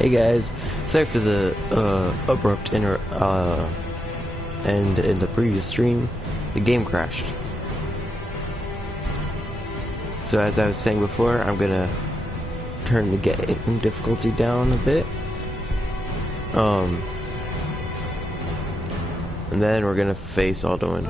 Hey guys, sorry for the abrupt end in the previous stream. The game crashed. So as I was saying before, I'm gonna turn the game difficulty down a bit. And then we're gonna face Alduin.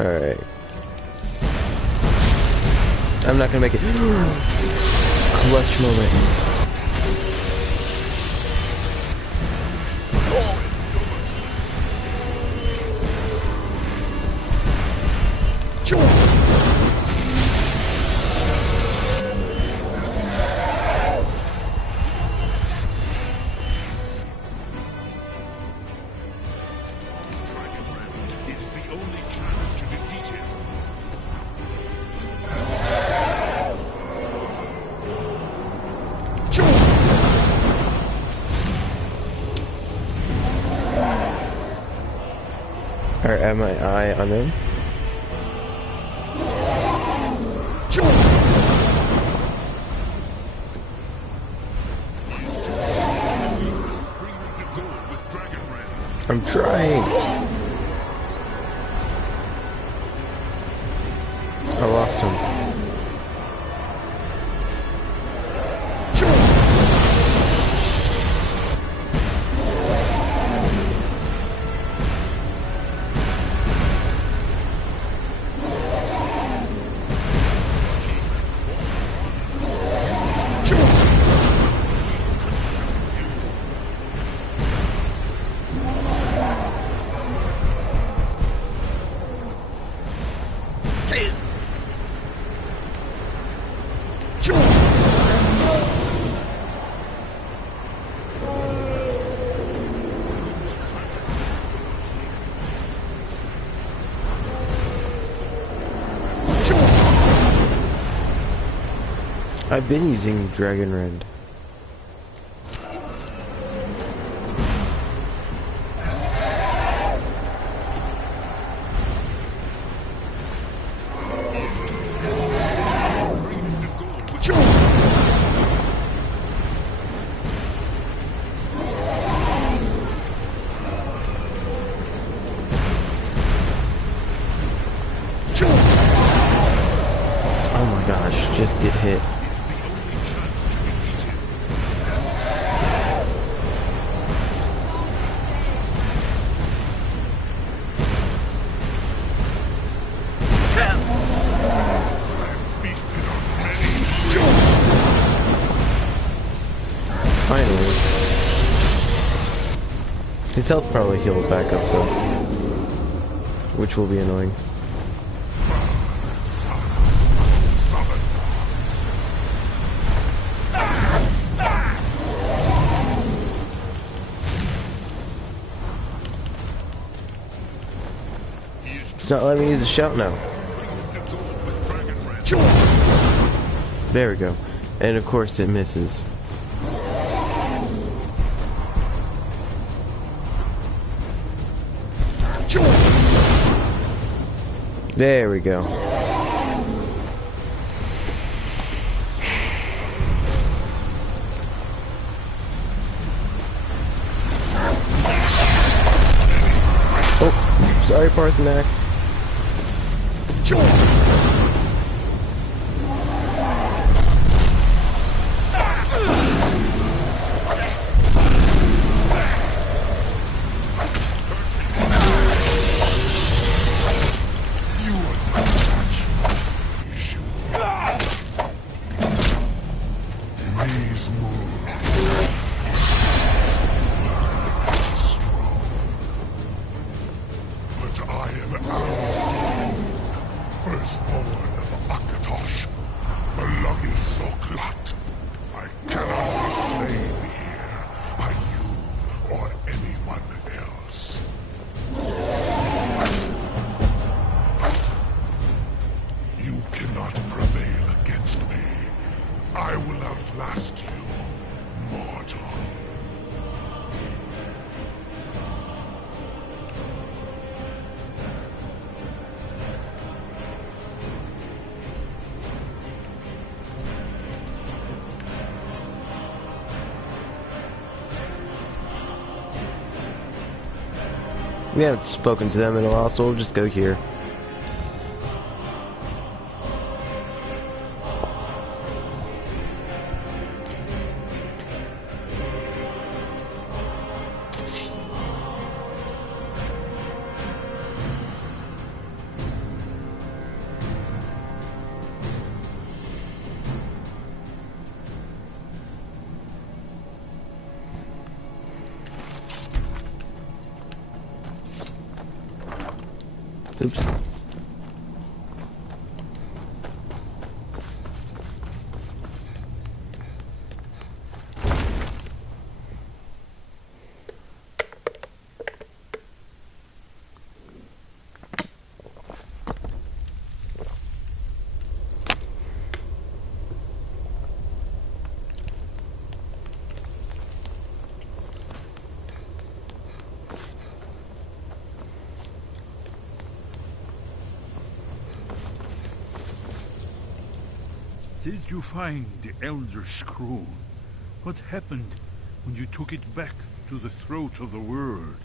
Alright. I'm not gonna make it. Clutch moment. Alright, have my eye on them. I'm trying. I lost him. I've been using Dragon Rend. Oh my gosh, just get hit. Finally. His health probably healed back up though, which will be annoying. It's not letting me use a shout now. There we go. And of course it misses. There we go. Oh, sorry, Parthenax. We haven't spoken to them in a while, so we'll just go here. Oops. Did you find the Elder Scroll? What happened when you took it back to the throat of the world?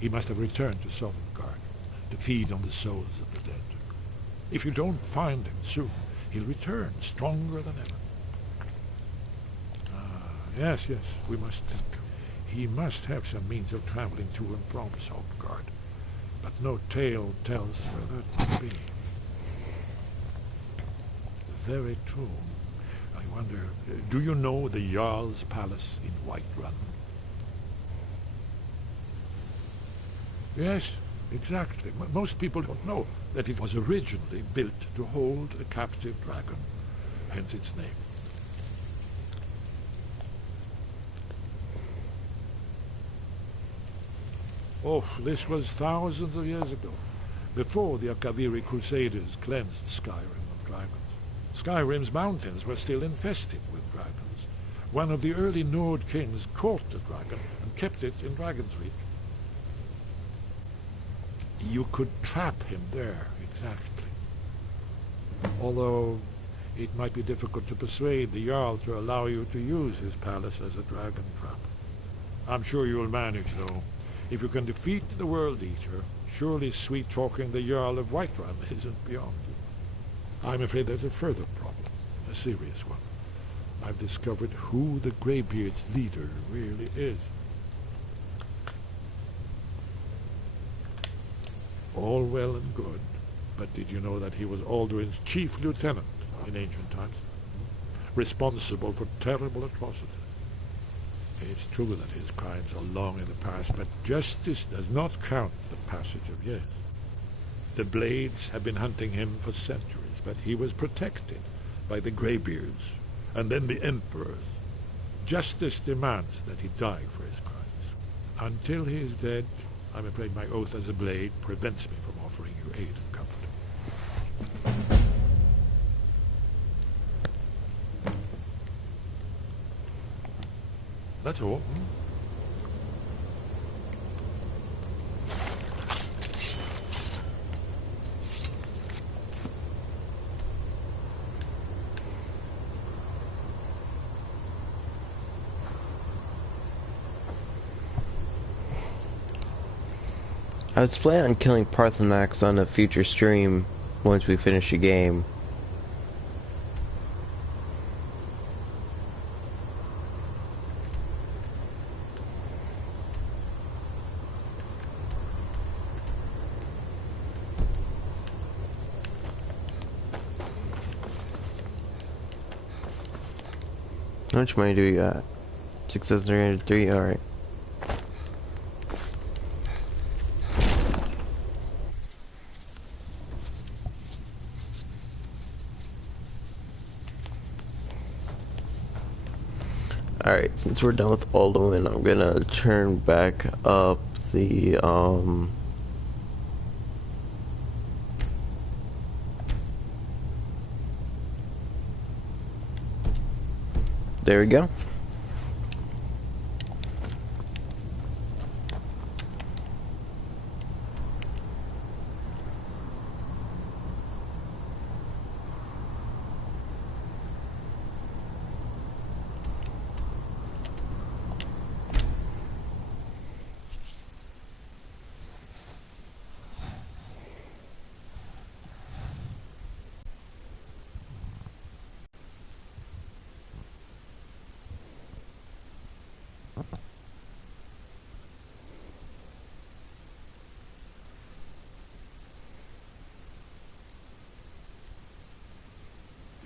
He must have returned to Sovngarde to feed on the souls of the dead. If you don't find him soon, he'll return stronger than ever. Yes, we must think. He must have some means of traveling to and from Sovngarde, but no tale tells where that might be. The very tomb. I wonder, do you know the Jarl's palace in Whiterun? Yes, exactly. Most people don't know that it was originally built to hold a captive dragon, hence its name. Oh, this was thousands of years ago, before the Akaviri Crusaders cleansed Skyrim of dragons. Skyrim's mountains were still infested with dragons. One of the early Nord kings caught a dragon and kept it in Dragon's Reach. You could trap him there, exactly. Although it might be difficult to persuade the Jarl to allow you to use his palace as a dragon trap. I'm sure you'll manage, though. If you can defeat the World Eater, surely sweet-talking the Jarl of Whiterun isn't beyond you. I'm afraid there's a further problem, a serious one. I've discovered who the Greybeard's leader really is. All well and good, but did you know that he was Alduin's chief lieutenant in ancient times? Responsible for terrible atrocities. It's true that his crimes are long in the past, but justice does not count the passage of years. The Blades have been hunting him for centuries, but he was protected by the Greybeards, and then the Emperors. Justice demands that he die for his crimes. Until he is dead, I'm afraid my oath as a Blade prevents me from offering you aid and comfort. That's all. I was planning on killing Parthenax on a future stream once we finish the game. How much money do we got? 6,303, alright. Alright, since we're done with Alduin, I'm gonna turn back up the, there we go.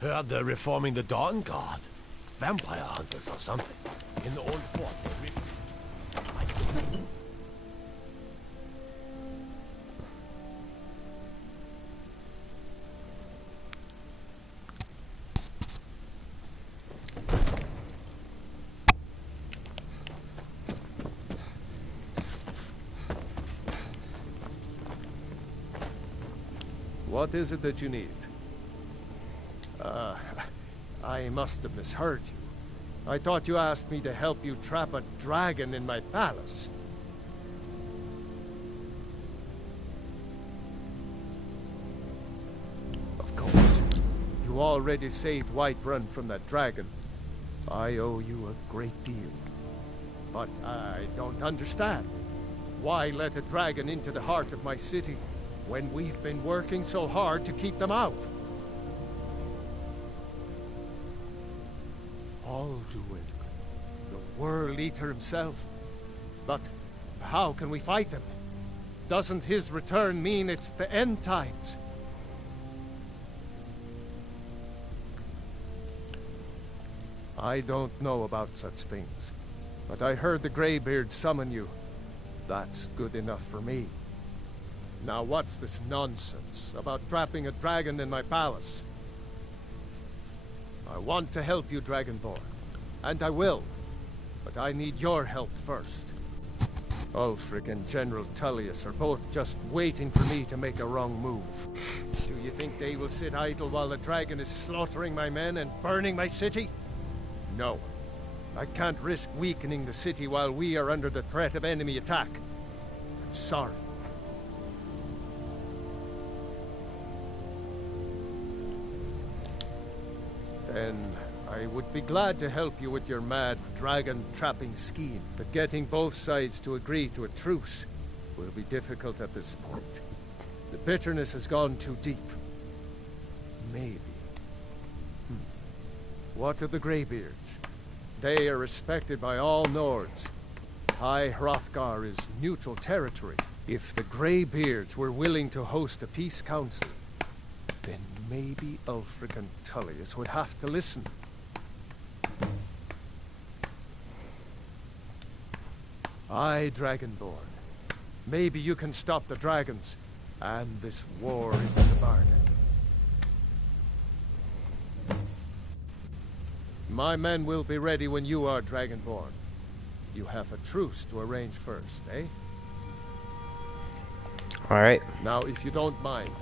Heard they're reforming the Dawn Guard. Vampire hunters or something. In the old fort. What is it that you need? I must have misheard you. I thought you asked me to help you trap a dragon in my palace. Of course. You already saved Whiterun from that dragon. I owe you a great deal. But I don't understand. Why let a dragon into the heart of my city when we've been working so hard to keep them out? Alduin, the World Eater himself. But how can we fight him? Doesn't his return mean it's the end times? I don't know about such things, but I heard the Greybeard summon you. That's good enough for me. Now what's this nonsense about trapping a dragon in my palace? I want to help you, Dragonborn, and I will, but I need your help first. Ulfric and General Tullius are both just waiting for me to make a wrong move. Do you think they will sit idle while the dragon is slaughtering my men and burning my city? No. I can't risk weakening the city while we are under the threat of enemy attack. I'm sorry. Then I would be glad to help you with your mad dragon-trapping scheme, but getting both sides to agree to a truce will be difficult at this point. The bitterness has gone too deep. Maybe. What of the Greybeards? They are respected by all Nords. High Hrothgar is neutral territory. If the Greybeards were willing to host a peace council, then maybe Ulfric and Tullius would have to listen. Aye, Dragonborn. Maybe you can stop the dragons, and this war in the bargain. My men will be ready when you are, Dragonborn. You have a truce to arrange first, eh? Alright. Now, if you don't mind,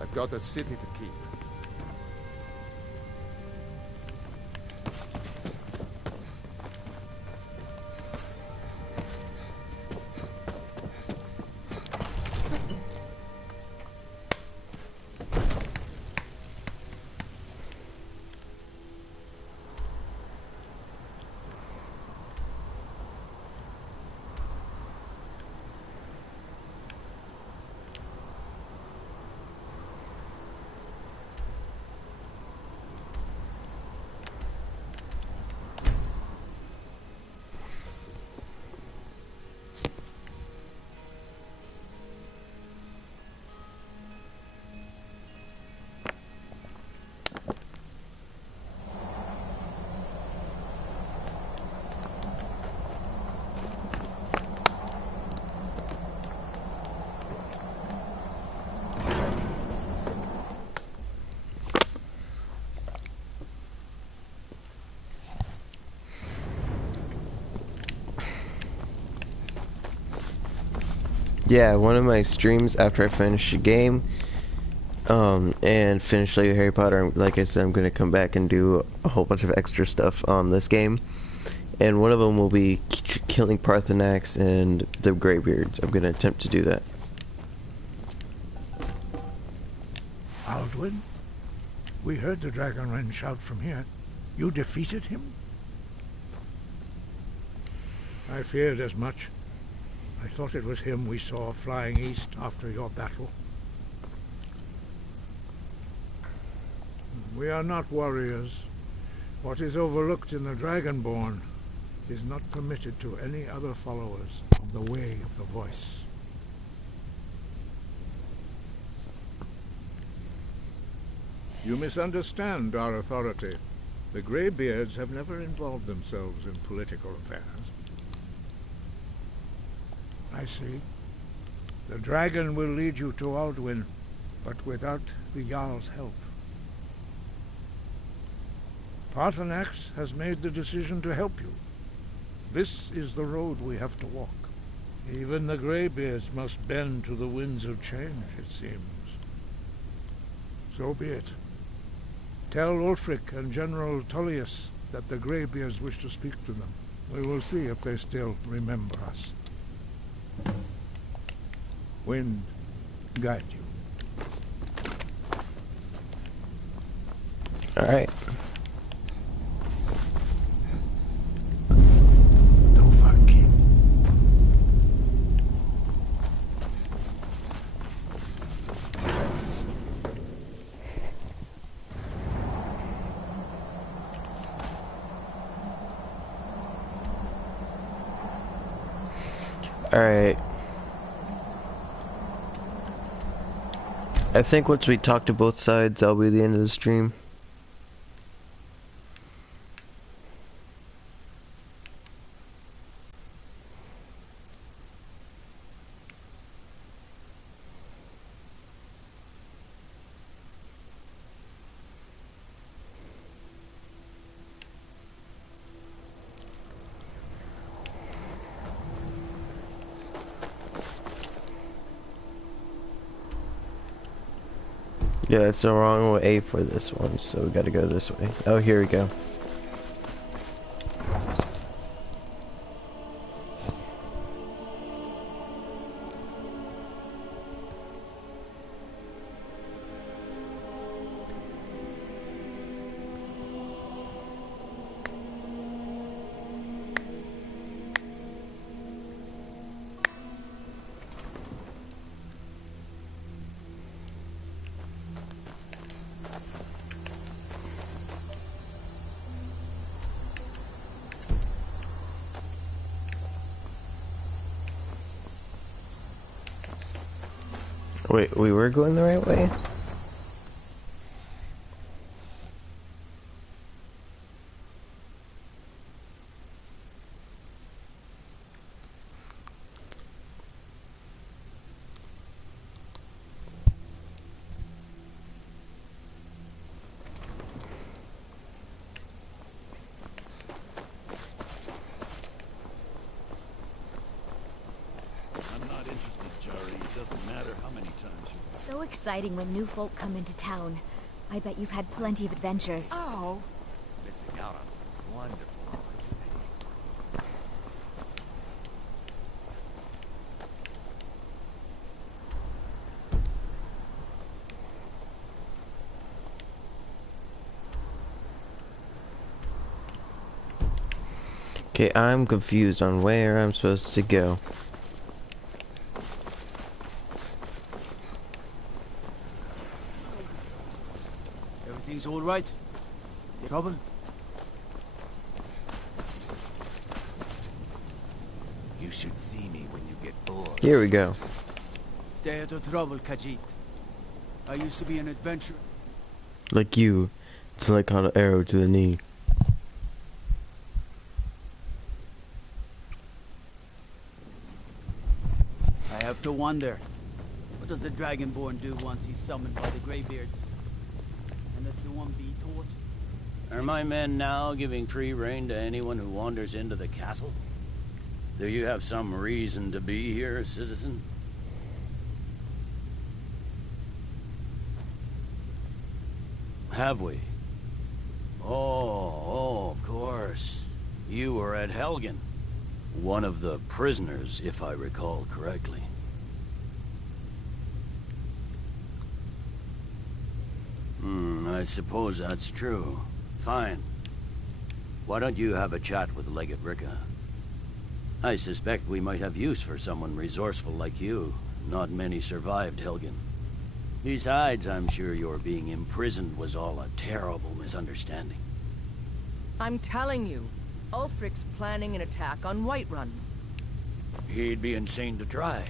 I've got a city to keep. Yeah, one of my streams after I finish the game, and finish Lego Harry Potter, like I said, I'm gonna come back and do a whole bunch of extra stuff on this game. And one of them will be killing Parthenax and the Greybeards. I'm gonna attempt to do that. Alduin? We heard the Dragonren shout from here. You defeated him? I feared as much. I thought it was him we saw flying east after your battle. We are not warriors. What is overlooked in the Dragonborn is not permitted to any other followers of the Way of the Voice. You misunderstand our authority. The Greybeards have never involved themselves in political affairs. I see. The dragon will lead you to Alduin, but without the Jarl's help. Parthenax has made the decision to help you. This is the road we have to walk. Even the Greybeards must bend to the winds of change, it seems. So be it. Tell Ulfric and General Tullius that the Greybeards wish to speak to them. We will see if they still remember us. Wind, guide you. Alright. Alright. I think once we talk to both sides, that'll be the end of the stream. Yeah, it's the wrong way for this one, so we gotta go this way. Oh, here we go. Wait, we were going the right way? So exciting when new folk come into town. I bet you've had plenty of adventures. Oh! Missing out on some wonderful opportunities. Okay, I'm confused on where I'm supposed to go. Everything's all right? Trouble? You should see me when you get bored. Here we go. Stay out of trouble, Khajiit. I used to be an adventurer. Like you. It's like an arrow to the knee. I have to wonder, what does the Dragonborn do once he's summoned by the Greybeards? And if the one be taught? Are my men now giving free rein to anyone who wanders into the castle? Do you have some reason to be here, citizen? Have we? Oh, of course. You were at Helgen. One of the prisoners, if I recall correctly. I suppose that's true. Fine. Why don't you have a chat with Legate Ricca? I suspect we might have use for someone resourceful like you. Not many survived Helgen. Besides, I'm sure your being imprisoned was all a terrible misunderstanding. I'm telling you, Ulfric's planning an attack on Whiterun. He'd be insane to try.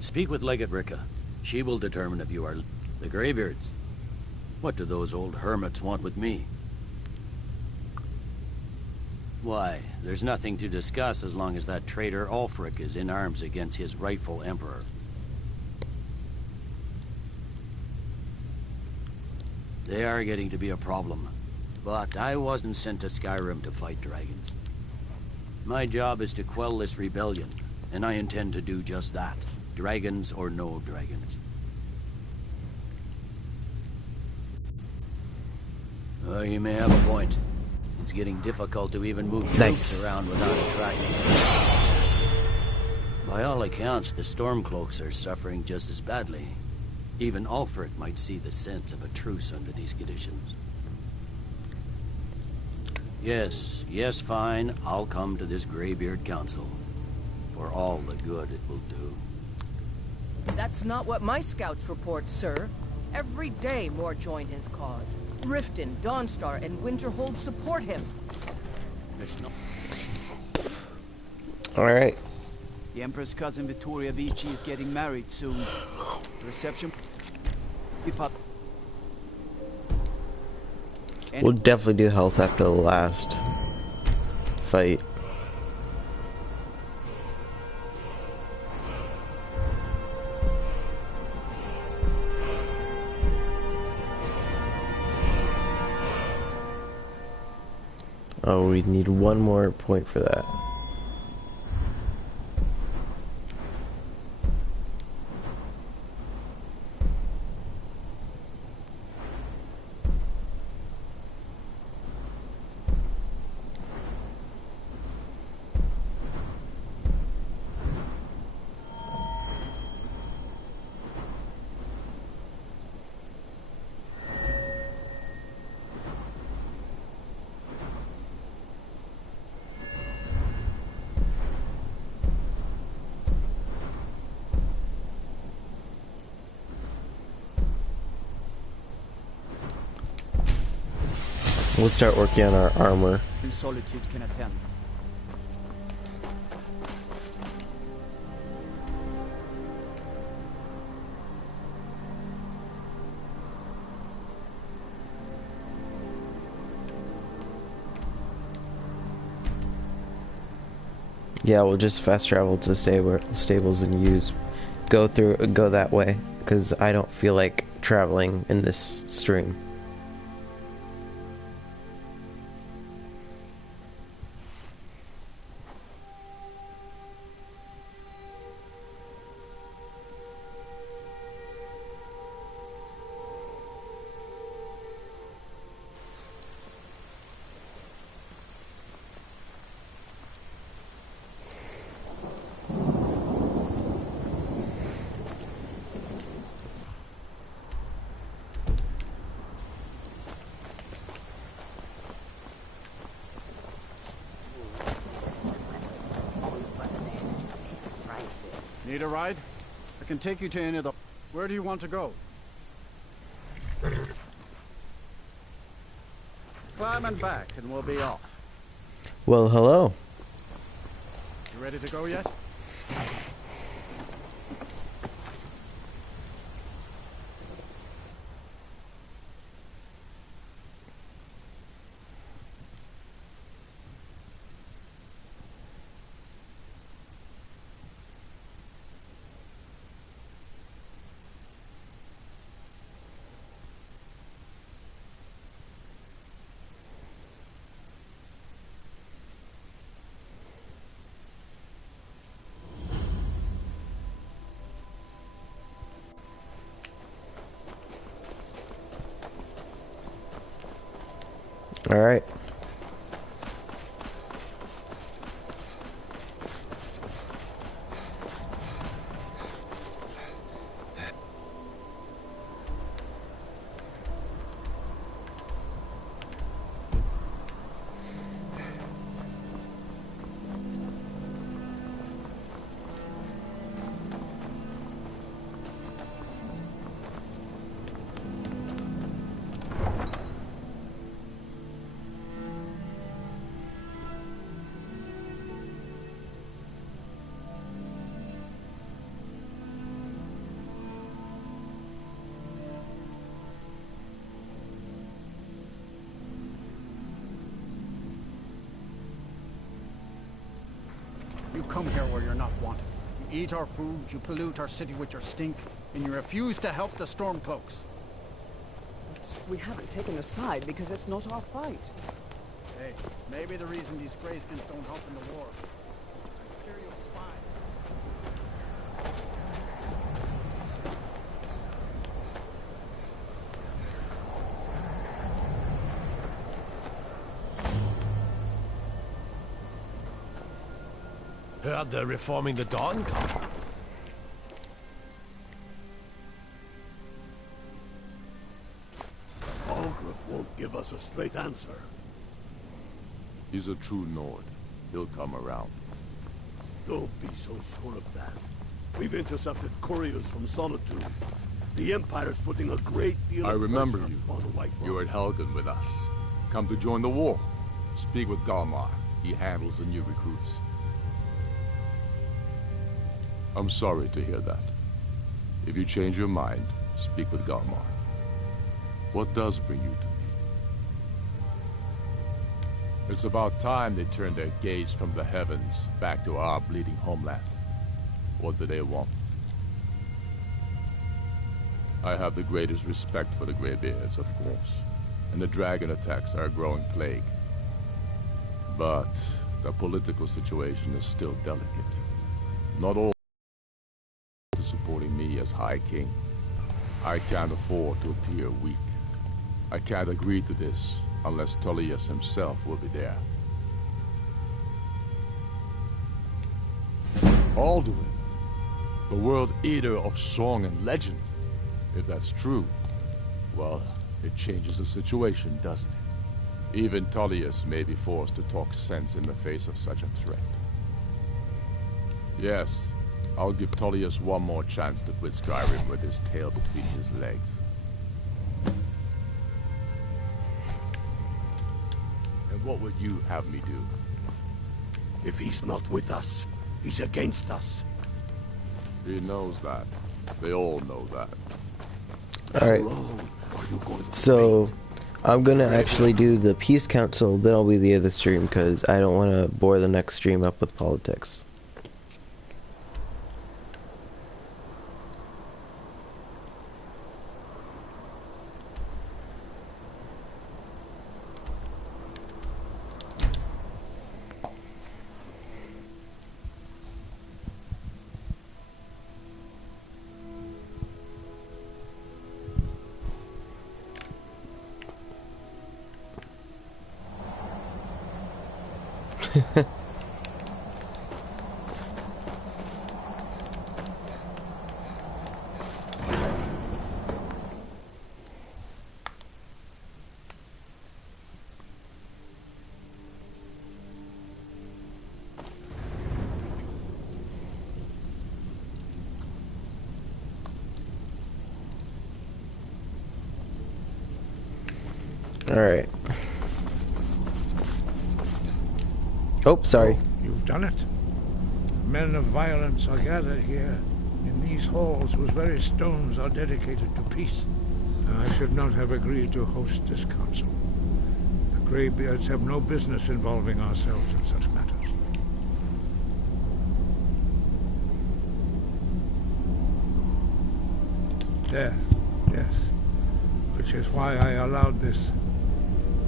Speak with Legate Ricca. She will determine if you are the Greybeards. What do those old hermits want with me? Why, there's nothing to discuss as long as that traitor Ulfric is in arms against his rightful emperor. They are getting to be a problem. But I wasn't sent to Skyrim to fight dragons. My job is to quell this rebellion, and I intend to do just that. Dragons or no dragons. You may have a point. It's getting difficult to even move troops around without attracting. By all accounts, the Stormcloaks are suffering just as badly. Even Ulfric might see the sense of a truce under these conditions. Yes, fine. I'll come to this Greybeard Council. For all the good it will do. That's not what my scouts report, sir. Every day more join his cause. Riften, Dawnstar, and Winterhold support him. It's not... Alright. The Emperor's cousin Vittoria Vici is getting married soon. The reception... We'll definitely do health after the last fight. Oh, we need one more point for that. We'll start working on our armor. In solitude can attend. Yeah, we'll just fast travel to stables and go that way, because I don't feel like traveling in this stream. Need a ride? I can take you to any of the... Where do you want to go? Climb and back, and we'll be off. Well, hello. You ready to go yet? Alright. You come here where you're not wanted. You eat our food, you pollute our city with your stink, and you refuse to help the Stormcloaks. But we haven't taken a side because it's not our fight. Hey, maybe the reason these Greyskins don't help in the war. Imperial spy. Heard they're reforming the Dawn Guard. Algrove won't give us a straight answer. He's a true Nord. He'll come around. Don't be so sure of that. We've intercepted couriers from Solitude. The Empire's putting a great deal I of remember pressure you. on the White You were at Helgen with us. Come to join the war. Speak with Galmar. He handles the new recruits. I'm sorry to hear that. If you change your mind, speak with Galmar. What does bring you to me? It's about time they turned their gaze from the heavens back to our bleeding homeland. What do they want? I have the greatest respect for the Greybeards, of course, and the dragon attacks are a growing plague. But the political situation is still delicate. Not all supporting me as High King. I can't afford to appear weak. I can't agree to this unless Tullius himself will be there. Alduin, the World Eater of song and legend. If that's true, well, it changes the situation, doesn't it? Even Tullius may be forced to talk sense in the face of such a threat. Yes, I'll give Tullius one more chance to quit Skyrim with his tail between his legs. And what would you have me do? If he's not with us, he's against us. He knows that. They all know that. Alright. So, I'm gonna actually do the Peace Council, then I'll be the other stream, because I don't want to bore the next stream up with politics. Alright. Oh, sorry. You've done it. Men of violence are gathered here, in these halls whose very stones are dedicated to peace. I should not have agreed to host this council. The Greybeards have no business involving ourselves in such matters. Yes. Which is why I allowed this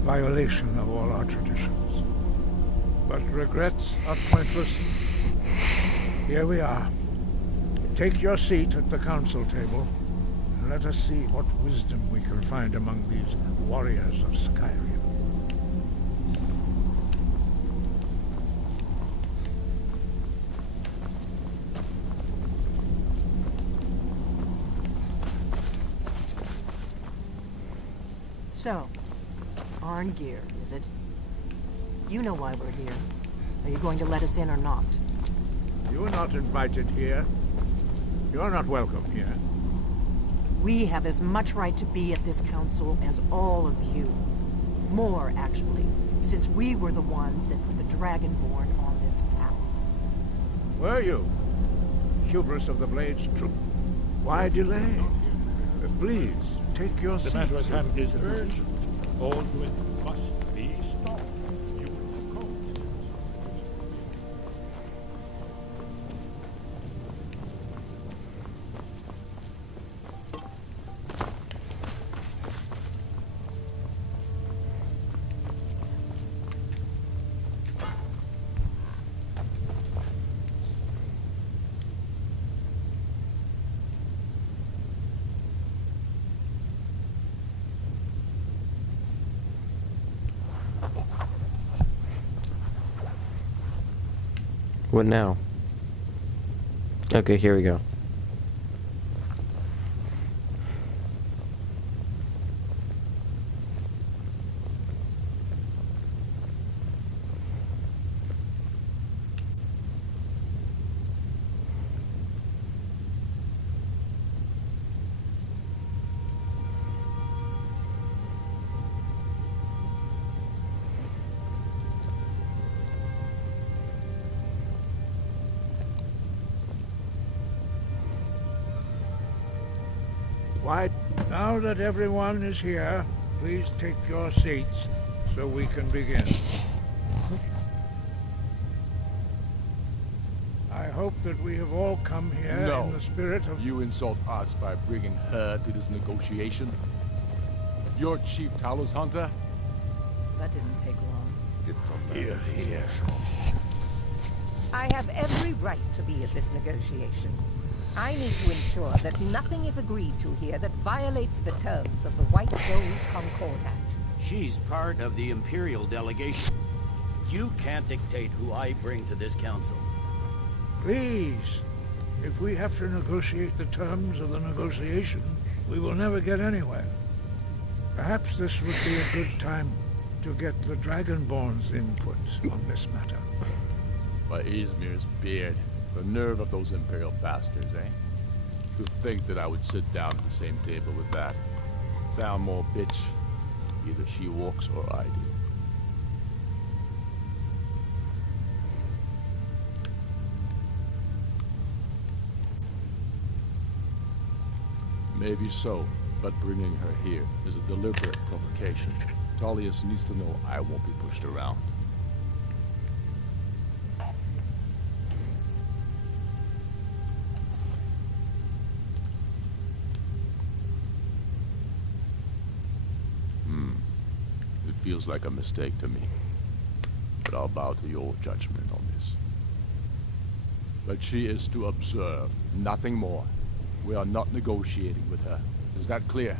violation of all our traditions. But regrets are pointless. Here we are. Take your seat at the council table, and let us see what wisdom we can find among these warriors of Skyrim. So, Arngeir, is it? You know why we're here. Are you going to let us in or not? You're not invited here. You're not welcome here. We have as much right to be at this council as all of you. More, actually, since we were the ones that put the Dragonborn on this path. Were you? Hubris of the Blade's troop. Why delay? Please, take your seat. The matter at hand is urgent. Alduin must be stopped. You will go. What now? Okay, here we go. Why, now that everyone is here, please take your seats so we can begin. I hope that we have all come here in the spirit of... You insult us by bringing her to this negotiation? You're Chief Talos Hunter? That didn't take long. Here, here. I have every right to be at this negotiation. I need to ensure that nothing is agreed to here that violates the terms of the White Gold Concordat. She's part of the Imperial delegation. You can't dictate who I bring to this council. Please, if we have to negotiate the terms of the negotiation, we will never get anywhere. Perhaps this would be a good time to get the Dragonborn's input on this matter. By Izmir's beard. The nerve of those Imperial bastards, eh? To think that I would sit down at the same table with that. Thalmor bitch. Either she walks or I do. Maybe so, but bringing her here is a deliberate provocation. Tullius needs to know I won't be pushed around. Feels like a mistake to me, but I'll bow to your judgment on this. But she is to observe, nothing more. We are not negotiating with her. Is that clear?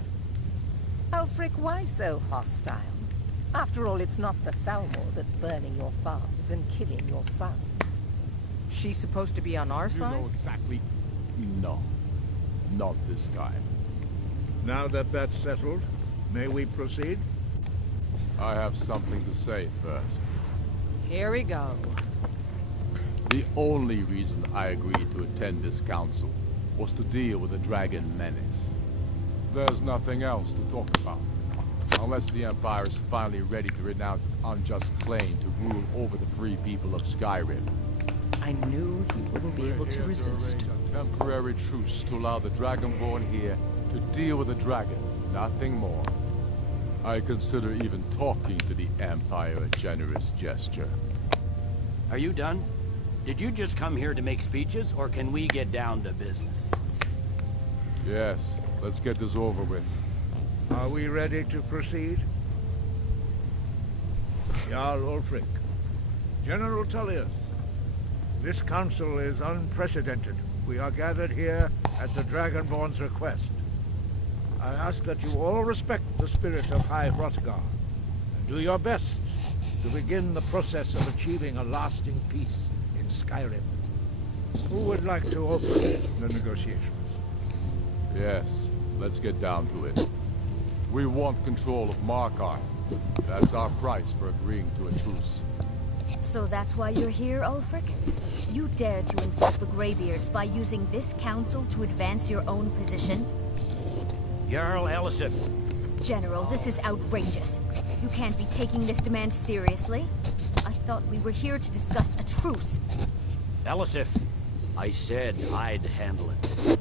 Ulfric, why so hostile? After all, it's not the Thalmor that's burning your farms and killing your sons. She's supposed to be on our side? You know exactly. No. Not this time. Now that that's settled, may we proceed? I have something to say first. Here we go. The only reason I agreed to attend this council was to deal with the dragon menace. There's nothing else to talk about. Unless the Empire is finally ready to renounce its unjust claim to rule over the free people of Skyrim. I knew he wouldn't be able to resist. A temporary truce to allow the Dragonborn here to deal with the dragons, nothing more. I consider even talking to the Empire a generous gesture. Are you done? Did you just come here to make speeches, or can we get down to business? Yes, let's get this over with. Are we ready to proceed? Jarl Ulfric, General Tullius, this council is unprecedented. We are gathered here at the Dragonborn's request. I ask that you all respect the spirit of High Hrothgar, and do your best to begin the process of achieving a lasting peace in Skyrim. Who would like to open the negotiations? Yes, let's get down to it. We want control of Markarth. That's our price for agreeing to a truce. So that's why you're here, Ulfric? You dare to insult the Greybeards by using this council to advance your own position? Jarl Elisif. General, this is outrageous. You can't be taking this demand seriously. I thought we were here to discuss a truce. Elisif, I said I'd handle it.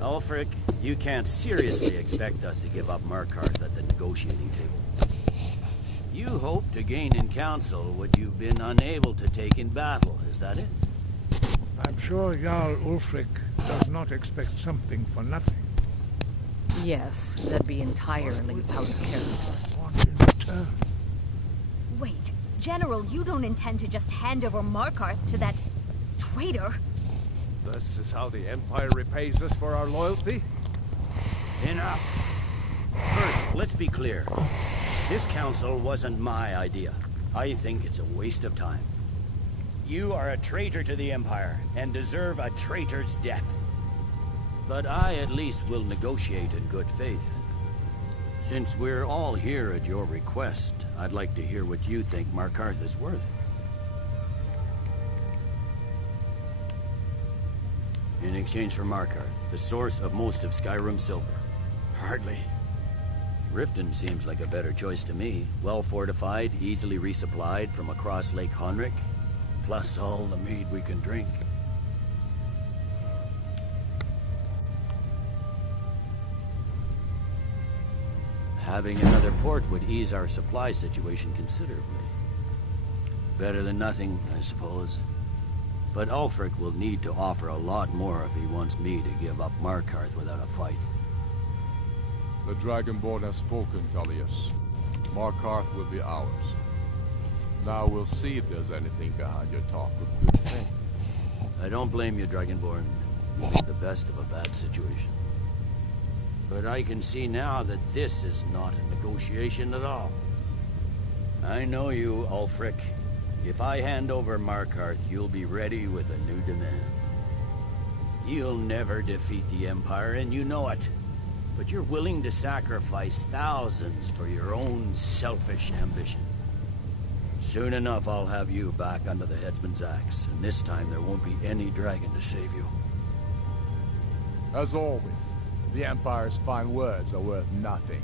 Ulfric, you can't seriously expect us to give up Markarth at the negotiating table. You hope to gain in council what you've been unable to take in battle, is that it? I'm sure Jarl Ulfric does not expect something for nothing. Yes, that'd be entirely out of character. What in return? Wait, General, you don't intend to just hand over Markarth to that traitor? This is how the Empire repays us for our loyalty? Enough. First, let's be clear. This council wasn't my idea. I think it's a waste of time. You are a traitor to the Empire, and deserve a traitor's death. But I at least will negotiate in good faith. Since we're all here at your request, I'd like to hear what you think Markarth is worth. In exchange for Markarth, the source of most of Skyrim's silver. Hardly. Riften seems like a better choice to me. Well fortified, easily resupplied from across Lake Honric, plus all the mead we can drink. Having another port would ease our supply situation considerably. Better than nothing, I suppose. But Ulfric will need to offer a lot more if he wants me to give up Markarth without a fight. The Dragonborn has spoken, Tullius. Markarth will be ours. Now we'll see if there's anything behind your talk with good faith. I don't blame you, Dragonborn. You made the best of a bad situation. But I can see now that this is not a negotiation at all. I know you, Ulfric. If I hand over Markarth, you'll be ready with a new demand. You'll never defeat the Empire, and you know it. But you're willing to sacrifice thousands for your own selfish ambition. Soon enough, I'll have you back under the headsman's axe, and this time there won't be any dragon to save you. As always, the Empire's fine words are worth nothing.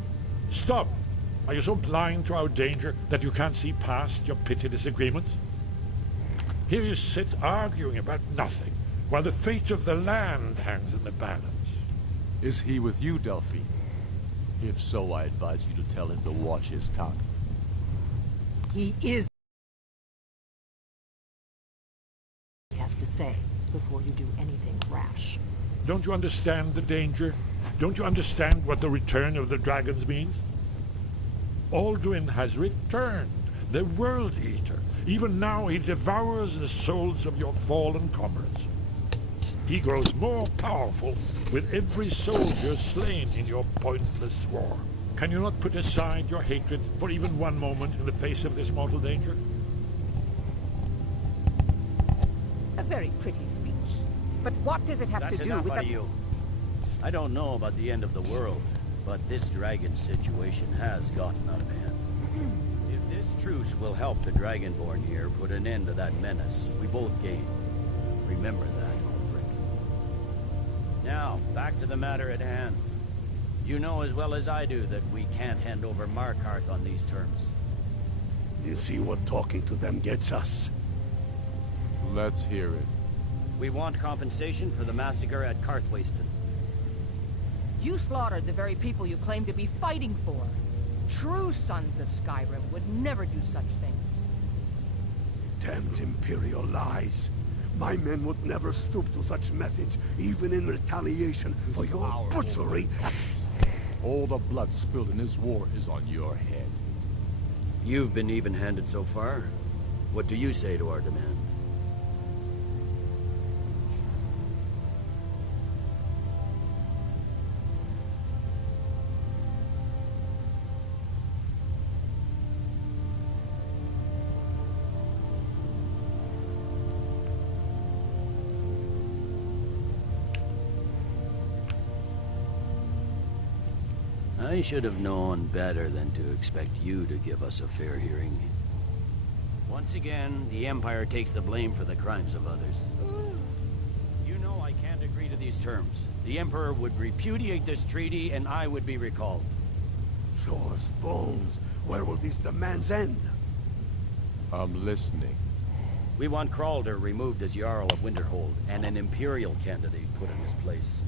Stop! Are you so blind to our danger that you can't see past your petty disagreements? Here you sit arguing about nothing, while the fate of the land hangs in the balance. Is he with you, Delphine? If so, I advise you to tell him to watch his tongue. He is... has to say before you do anything rash. Don't you understand the danger? Don't you understand what the return of the dragons means? Alduin has returned, the World Eater. Even now he devours the souls of your fallen comrades. He grows more powerful with every soldier slain in your pointless war. Can you not put aside your hatred for even one moment in the face of this mortal danger? A very pretty speech. But what does it have to do with the... you. I don't know about the end of the world, but this dragon situation has gotten out of hand. If this truce will help the Dragonborn here put an end to that menace, we both gain. Remember that, Ulfric. Now, back to the matter at hand. You know as well as I do that we can't hand over Markarth on these terms. You see what talking to them gets us? Let's hear it. We want compensation for the massacre at Karthwasten. You slaughtered the very people you claim to be fighting for. True sons of Skyrim would never do such things. Damned Imperial lies. My men would never stoop to such methods, even in retaliation for your butchery. All the blood spilled in this war is on your head. You've been even-handed so far. What do you say to our demand? I should have known better than to expect you to give us a fair hearing. Once again, the Empire takes the blame for the crimes of others. You know I can't agree to these terms. The Emperor would repudiate this treaty and I would be recalled. Show us bones. Where will these demands end? I'm listening. We want Kralder removed as Jarl of Winterhold and an Imperial candidate put in his place.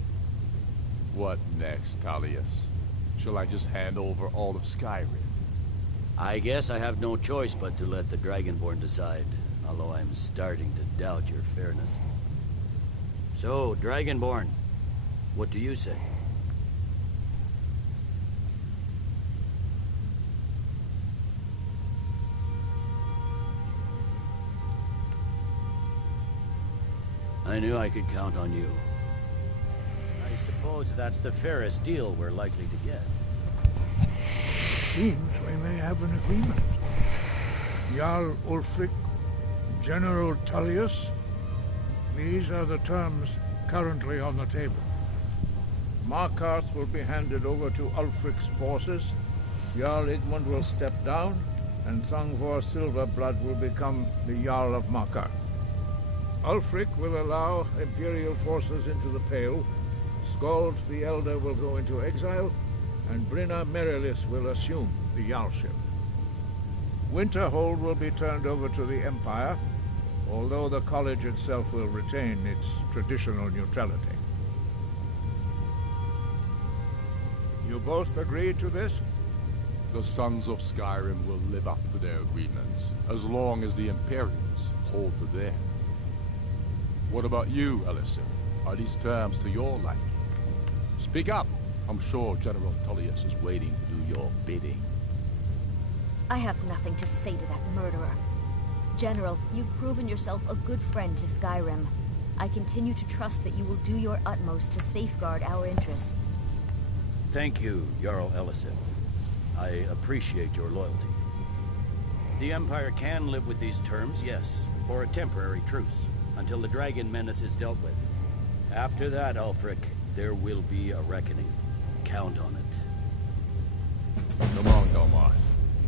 What next, Tullius? Shall I just hand over all of Skyrim? I guess I have no choice but to let the Dragonborn decide, although I'm starting to doubt your fairness. So, Dragonborn, what do you say? I knew I could count on you. I suppose that's the fairest deal we're likely to get. Seems we may have an agreement. Jarl Ulfric, General Tullius. These are the terms currently on the table. Markarth will be handed over to Ulfric's forces. Jarl Igmund will step down, and Thangvor Silverblood will become the Jarl of Markarth. Ulfric will allow Imperial forces into the Pale. Skald the Elder will go into exile, and Brynna Merilis will assume the Jarlship. Winterhold will be turned over to the Empire, although the college itself will retain its traditional neutrality. You both agree to this? The Sons of Skyrim will live up to their agreements, as long as the Imperials hold to theirs. What about you, Elisir? Are these terms to your liking? Speak up! I'm sure General Tullius is waiting to do your bidding. I have nothing to say to that murderer. General, you've proven yourself a good friend to Skyrim. I continue to trust that you will do your utmost to safeguard our interests. Thank you, Jarl Elisir. I appreciate your loyalty. The Empire can live with these terms, yes, for a temporary truce, until the dragon menace is dealt with. After that, Ulfric, there will be a reckoning. Count on it. Come on, Domar.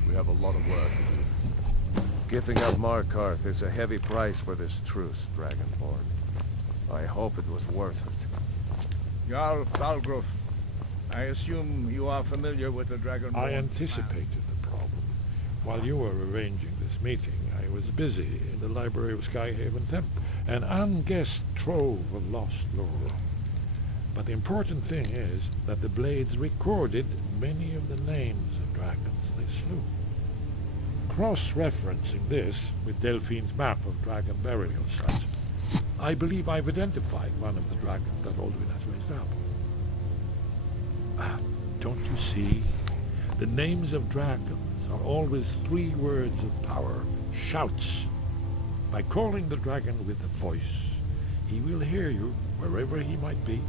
We have a lot of work to do. Giving up Markarth is a heavy price for this truce, Dragonborn. I hope it was worth it. Jarl Balgruf, I assume you are familiar with the Dragonborn. I anticipated the problem. While you were arranging this meeting, I was busy in the library of Skyhaven Temple, an unguessed trove of lost lore. But the important thing is that the Blades recorded many of the names of dragons they slew. Cross-referencing this with Delphine's map of dragon burial sites, I believe I've identified one of the dragons that Alduin has raised up. Don't you see? The names of dragons are always 3 words of power, shouts. By calling the dragon with a voice, he will hear you wherever he might be.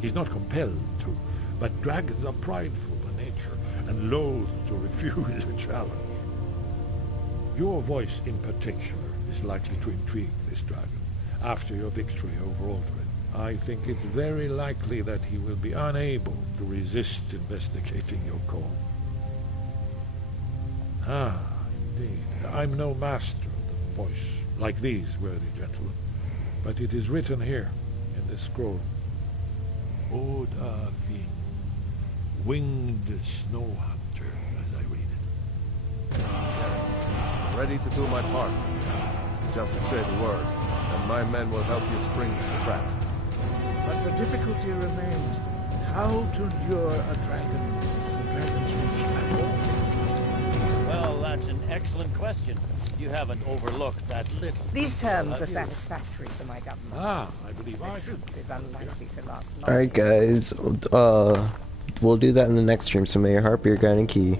He's not compelled to, but dragons are prideful by nature and loath to refuse a challenge. Your voice in particular is likely to intrigue this dragon after your victory over Alduin. I think it's very likely that he will be unable to resist investigating your call. Ah, indeed. I'm no master of the voice, like these worthy gentlemen, but it is written here in this scroll. Oda Ving, winged snow hunter, as I read it. Yes, ready to do my part. Just say the word, and my men will help you spring this trap. But the difficulty remains how to lure a dragon to the dragon's reach at all. Well, that's an excellent question. You haven't overlooked that little. These terms are satisfactory for my government. I believe I should. Truce is unlikely to last long. Alright guys, we'll do that in the next stream, so may your heart be your guiding key.